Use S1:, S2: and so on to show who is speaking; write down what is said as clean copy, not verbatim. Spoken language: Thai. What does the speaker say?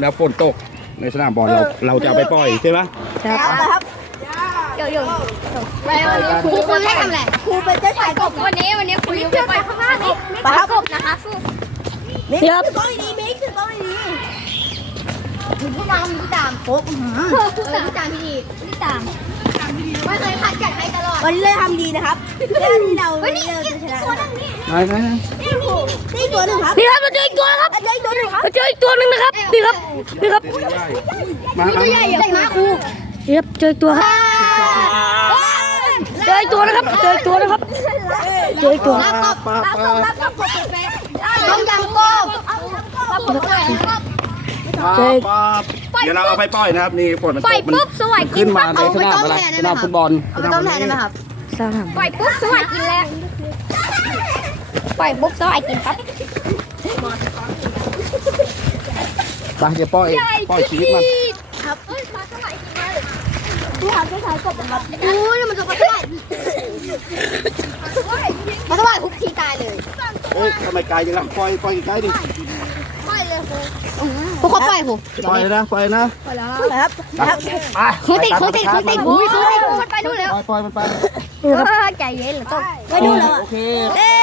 S1: แล้วฝนตกในสนามบอลเราจะเอาไปปล่อยใช่ไหม
S2: ครับ
S3: เดี๋ยวไปครูให้ทำอะไร
S2: ครูเป็นเจ้าชายกบ
S3: วันนี้ครูจะไปข้างล่างนี่กบนะคะสู้
S2: มิกถือกล้องดีมิกถือกล้องดี
S3: ผู้นำผู้ตาม
S2: โอ้โห
S3: ผู้ตามพี่ดีผู้ตามไม่เคยขาดจัดให้ตลอด
S2: วันนี้เราทำดีนะครับเรื่องที่เราจะชนะ
S1: ไหน
S2: นี่ตัวหนึ่งครับ
S4: นี่ครับเราเจออีกตัวแล้วครับ
S2: เจ๊ตัวหนึ่งครับ
S4: เราเจออีกตัวหนึ่งนะครับนี่ครับนี่ครับ
S1: มา
S3: ตัวใหญ่ใหญ่มากครู
S4: นี่ครับเจออีกตัวครับเจออีกตัวนะครับเจออีกตัวนะครับเจออีกตัว
S1: ปลา
S3: ต้องยำกบ
S1: เดี๋ยวเราเอาไปปล่อยนะครับนี่ฝนมัน
S3: ปล่อย
S1: ตกมัน
S3: ปุ๊บสวยกิ
S1: ขึ้
S3: น
S1: นมาในสนามอะไรสนามฟุตบอล
S3: เอาไปต้มแทนได้ไหมครับ
S4: สร้าง
S3: ปล่อยปุ๊บสวยกินแล้วปล่อยปุ๊บสวยกินครับ
S1: ไปเดี๋ยวปล่อยชีวิตมัน
S3: ครับปลาสวายกินเลย
S2: ที่ทำเจ้าชายกบนะครับ
S3: อู้ยมันจะปลาสวายปลาสวายทุกทีตายเลย
S1: เฮ้ยทำไมไกลจังล่ะปล่อยใกล้ดิ
S3: ปล่อยเลยครูพวกเขาปล่อยครู
S1: ปล่อยนะ
S3: ปล่อยแล้ว
S2: ครับ
S3: เขาติดอุ้ยเขาติดมันไปดูแล้ว
S1: ปล่อยมันไป
S3: ใจเย็นเหรอต้อง
S2: ไปดูแล้ว
S1: โอเค